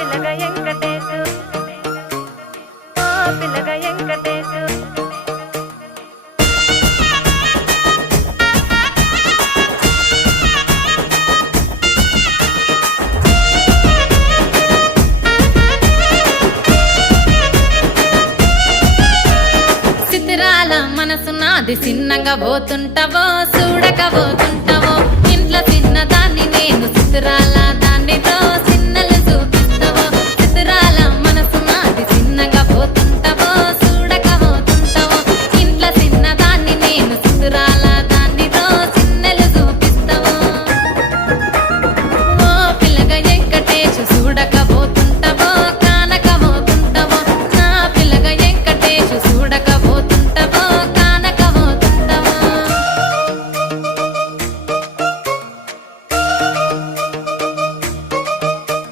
పిల్లగా వెంకటేశు ఓ పిల్లగా వెంకటేశు చిత్రాల మనసు నాది చిన్నగా పోతుంటావో చూడక పోతుంటావో ఇంట్లో చిన్నదాన్ని నేను చిత్రాల దాన్ని